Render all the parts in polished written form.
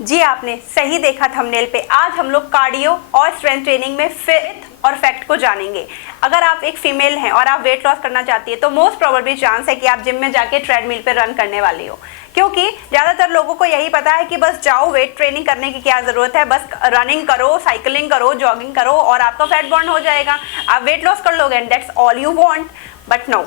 जी आपने सही देखा थंबनेल पे। आज हम लोग कार्डियो और स्ट्रेंथ ट्रेनिंग में फिट और फैक्ट को जानेंगे। अगर आप एक फीमेल हैं और आप वेट लॉस करना चाहती है तो मोस्ट प्रोबेबली चांस है कि आप जिम में जाके ट्रेडमिल पे रन करने वाली हो, क्योंकि ज़्यादातर लोगों को यही पता है कि बस जाओ, वेट ट्रेनिंग करने की क्या ज़रूरत है, बस रनिंग करो, साइकिलिंग करो, जॉगिंग करो और आपका फैट बर्न हो जाएगा, आप वेट लॉस कर लोगे and that's all you want. But no,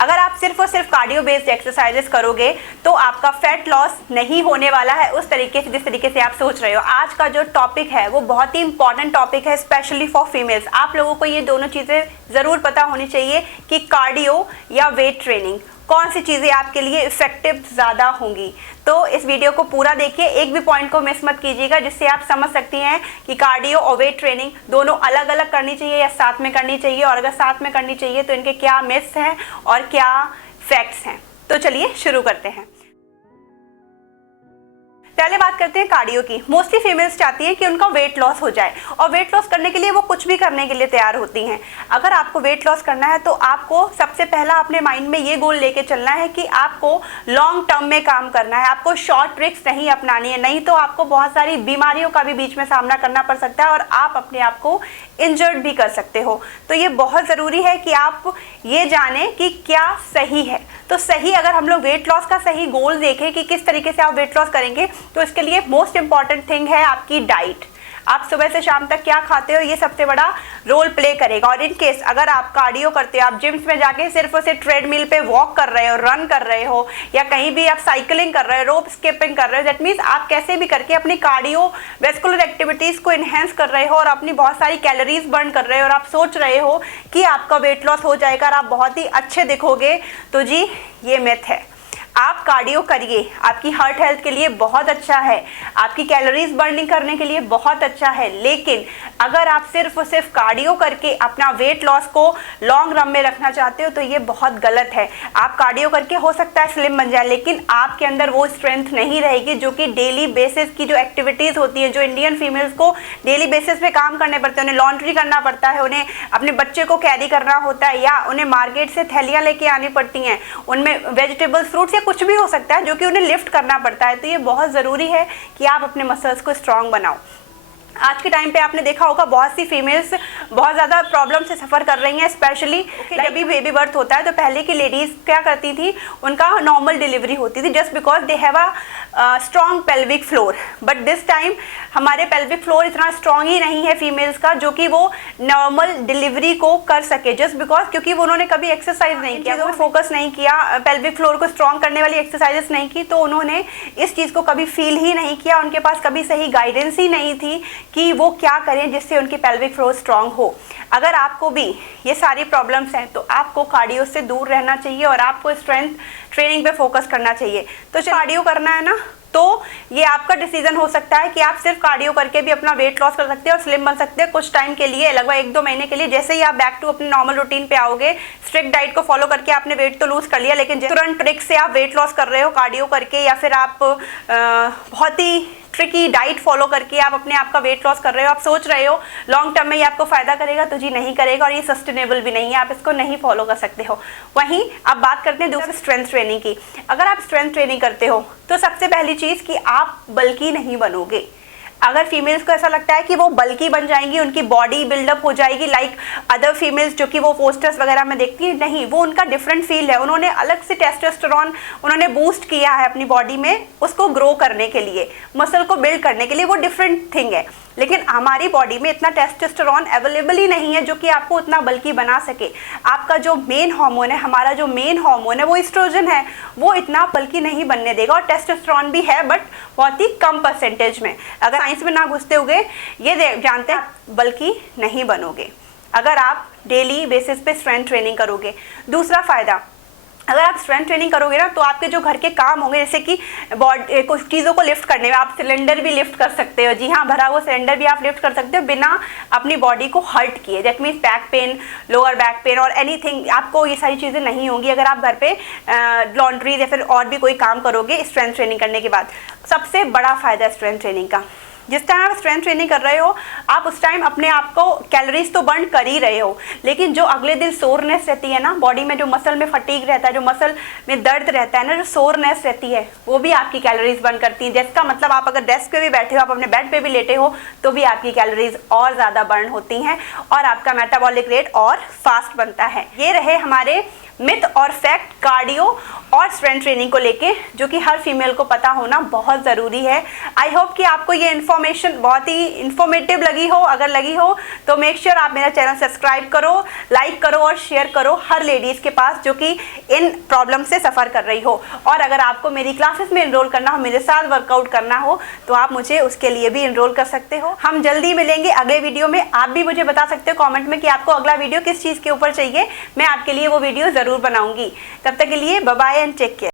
अगर आप सिर्फ और सिर्फ कार्डियो बेस्ड एक्सरसाइजेस करोगे तो आपका फैट लॉस नहीं होने वाला है उस तरीके से जिस तरीके से आप सोच रहे हो। आज का जो टॉपिक है वो बहुत ही इंपॉर्टेंट टॉपिक है, स्पेशली फॉर फीमेल्स। आप लोगों को ये दोनों चीज़ें ज़रूर पता होनी चाहिए कि कार्डियो या वेट ट्रेनिंग कौन सी चीज़ें आपके लिए इफेक्टिव ज़्यादा होंगी। तो इस वीडियो को पूरा देखिए, एक भी पॉइंट को मिस मत कीजिएगा, जिससे आप समझ सकती हैं कि कार्डियो और वेट ट्रेनिंग दोनों अलग अलग करनी चाहिए या साथ में करनी चाहिए, और अगर साथ में करनी चाहिए तो इनके क्या मिथ्स हैं और क्या फैक्ट्स हैं। तो चलिए शुरू करते हैं। पहले बात करते हैं कार्डियो की। मोस्टली फीमेल्स चाहती हैं कि उनका वेट लॉस हो जाए, और वेट लॉस करने के लिए वो कुछ भी करने के लिए तैयार होती हैं। अगर आपको वेट लॉस करना है तो आपको सबसे पहला अपने माइंड में ये गोल लेके चलना है कि आपको लॉन्ग टर्म में काम करना है, आपको शॉर्ट ट्रिक्स नहीं अपनानी है, नहीं तो आपको बहुत सारी बीमारियों का भी बीच में सामना करना पड़ सकता है और आप अपने आप को इंजर्ड भी कर सकते हो। तो ये बहुत ज़रूरी है कि आप ये जानें कि क्या सही है। तो सही, अगर हम लोग वेट लॉस का सही गोल देखें कि किस तरीके से आप वेट लॉस करेंगे, तो इसके लिए मोस्ट इंपॉर्टेंट थिंग है आपकी डाइट। आप सुबह से शाम तक क्या खाते हो, ये सबसे बड़ा रोल प्ले करेगा। और इन केस अगर आप कार्डियो करते हो, आप जिम्स में जाके सिर्फ और सिर्फ ट्रेडमिल पे वॉक कर रहे हो, रन कर रहे हो, या कहीं भी आप साइकिलिंग कर रहे हो, रोप स्किपिंग कर रहे हो, दैट मीन्स आप कैसे भी करके अपनी कार्डियो वेस्कुलर एक्टिविटीज़ को इन्हेंस कर रहे हो और अपनी बहुत सारी कैलोरीज बर्न कर रहे हो, और आप सोच रहे हो कि आपका वेट लॉस हो जाएगा और आप बहुत ही अच्छे दिखोगे, तो जी ये मिथ है। आप कार्डियो करिए, आपकी हार्ट हेल्थ के लिए बहुत अच्छा है, आपकी कैलोरीज बर्निंग करने के लिए बहुत अच्छा है, लेकिन अगर आप सिर्फ और सिर्फ कार्डियो करके अपना वेट लॉस को लॉन्ग रन में रखना चाहते हो तो ये बहुत गलत है। आप कार्डियो करके हो सकता है स्लिम बन जाए, लेकिन आपके अंदर वो स्ट्रेंथ नहीं रहेगी जो कि डेली बेसिस की जो एक्टिविटीज़ होती है, जो इंडियन फीमेल्स को डेली बेसिस पे काम करने पड़ते हैं, उन्हें लॉन्ड्री करना पड़ता है, उन्हें अपने बच्चे को कैरी करना होता है, या उन्हें मार्केट से थैलियाँ लेके आनी पड़ती हैं, उनमें वेजिटेबल्स, फ्रूट्स, कुछ भी हो सकता है जो कि उन्हें लिफ्ट करना पड़ता है। तो ये बहुत ज़रूरी है कि आप अपने मसल्स को स्ट्रांग बनाओ। आज के टाइम पे आपने देखा होगा बहुत सी फीमेल्स बहुत ज़्यादा प्रॉब्लम से सफ़र कर रही हैं, स्पेशली जब भी बेबी बर्थ होता है तो पहले की लेडीज़ क्या करती थी, उनका नॉर्मल डिलीवरी होती थी just because they have a strong pelvic floor. But this time हमारे पेल्विक फ्लोर इतना स्ट्रॉन्ग ही नहीं है फीमेल्स का जो कि वो नॉर्मल डिलीवरी को कर सके, जस्ट बिकॉज क्योंकि वो उन्होंने कभी एक्सरसाइज नहीं किया, वो फोकस नहीं किया, पेल्विक फ्लोर को स्ट्रॉन्ग करने वाली एक्सरसाइजेस नहीं की, तो उन्होंने इस चीज़ को कभी फील ही नहीं किया, उनके पास कभी सही गाइडेंस ही नहीं थी कि वो क्या करें जिससे उनकी पेल्विक फ्लोर स्ट्रांग हो। अगर आपको भी ये सारी प्रॉब्लम्स हैं तो आपको कार्डियो से दूर रहना चाहिए और आपको स्ट्रेंथ ट्रेनिंग पे फोकस करना चाहिए। तो कार्डियो करना है ना, तो ये आपका डिसीजन हो सकता है कि आप सिर्फ कार्डियो करके भी अपना वेट लॉस कर सकते हैं और स्लिम बन सकते हैं कुछ टाइम के लिए, लगभग 1-2 महीने के लिए। जैसे ही आप बैक टू अपने नॉर्मल रूटीन पे आओगे, स्ट्रिक्ट डाइट को फॉलो करके आपने वेट तो लूज कर लिया, लेकिन तुरंत ट्रिक से आप वेट लॉस कर रहे हो कार्डियो करके, या फिर आप बहुत ही ट्रिकी डाइट फॉलो करके आप अपने आप का वेट लॉस कर रहे हो, आप सोच रहे हो लॉन्ग टर्म में ये आपको फायदा करेगा, तो जी नहीं करेगा और ये सस्टेनेबल भी नहीं है, आप इसको नहीं फॉलो कर सकते हो। वहीं अब बात करते हैं दूसरे स्ट्रेंथ ट्रेनिंग की। अगर आप स्ट्रेंथ ट्रेनिंग करते हो तो सबसे पहली चीज़ कि आप बल्की नहीं बनोगे। अगर फीमेल्स को ऐसा लगता है कि वो बल्की बन जाएंगी, उनकी बॉडी बिल्डअप हो जाएगी लाइक अदर फीमेल्स जो कि वो पोस्टर्स वगैरह में देखती है, नहीं, वो उनका डिफरेंट फील्ड है। उन्होंने अलग से टेस्टोस्टेरोन उन्होंने बूस्ट किया है अपनी बॉडी में, उसको ग्रो करने के लिए, मसल को बिल्ड करने के लिए, वो डिफरेंट थिंग है। लेकिन हमारी बॉडी में इतना टेस्टोस्टेरोन अवेलेबल ही नहीं है जो कि आपको उतना बल्कि बना सके। आपका जो मेन हार्मोन है, हमारा जो मेन हार्मोन है वो एस्ट्रोजन है, वो इतना बल्कि नहीं बनने देगा, और टेस्टोस्टेरोन भी है बट बहुत ही कम परसेंटेज में। अगर साइंस में ना घुसते हुए ये जानते हैं बल्कि नहीं बनोगे अगर आप डेली बेसिस पे स्ट्रेंथ ट्रेनिंग करोगे। दूसरा फ़ायदा, अगर आप स्ट्रेंथ ट्रेनिंग करोगे ना तो आपके जो घर के काम होंगे, जैसे कि बॉडी कुछ चीज़ों को लिफ्ट करने में, आप सिलेंडर भी लिफ्ट कर सकते हो, जी हाँ, भरा हुआ सिलेंडर भी आप लिफ्ट कर सकते हो बिना अपनी बॉडी को हर्ट किए। That means back pain, lower back pain और एनीथिंग, आपको ये सारी चीज़ें नहीं होंगी अगर आप घर पे लॉन्ड्री या फिर और भी कोई काम करोगे स्ट्रेंथ ट्रेनिंग करने के बाद। सबसे बड़ा फ़ायदा स्ट्रेंथ ट्रेनिंग का, जिस टाइम आप स्ट्रेंथ ट्रेनिंग कर रहे हो आप उस टाइम अपने आप को कैलोरीज तो बर्न कर ही रहे हो, लेकिन जो अगले दिन सोरनेस रहती है ना बॉडी में, जो मसल में फटीग रहता है, जो मसल में दर्द रहता है ना, जो सोरनेस रहती है, वो भी आपकी कैलोरीज बर्न करती है। जिसका मतलब आप अगर डेस्क पे भी बैठे हो, आप अपने बेड पे भी लेटे हो, तो भी आपकी कैलोरीज और ज़्यादा बर्न होती हैं और आपका मेटाबॉलिक रेट और फास्ट बनता है। ये रहे हमारे मिथ और फैक्ट कार्डियो और स्ट्रेंथ ट्रेनिंग को लेके, जो कि हर फीमेल को पता होना बहुत ज़रूरी है। आई होप कि आपको ये इन्फॉर्मेशन बहुत ही इन्फॉर्मेटिव लगी हो। अगर लगी हो तो मेक श्योर आप मेरा चैनल सब्सक्राइब करो, लाइक करो और शेयर करो हर लेडीज़ के पास जो कि इन प्रॉब्लम से सफ़र कर रही हो। और अगर आपको मेरी क्लासेस में इनरोल करना हो, मेरे साथ वर्कआउट करना हो, तो आप मुझे उसके लिए भी इनरोल कर सकते हो। हम जल्दी मिलेंगे अगले वीडियो में। आप भी मुझे बता सकते हो कॉमेंट में कि आपको अगला वीडियो किस चीज़ के ऊपर चाहिए, मैं आपके लिए वो वीडियो ज़रूर बनाऊंगी। तब तक के लिए bye bye and take care.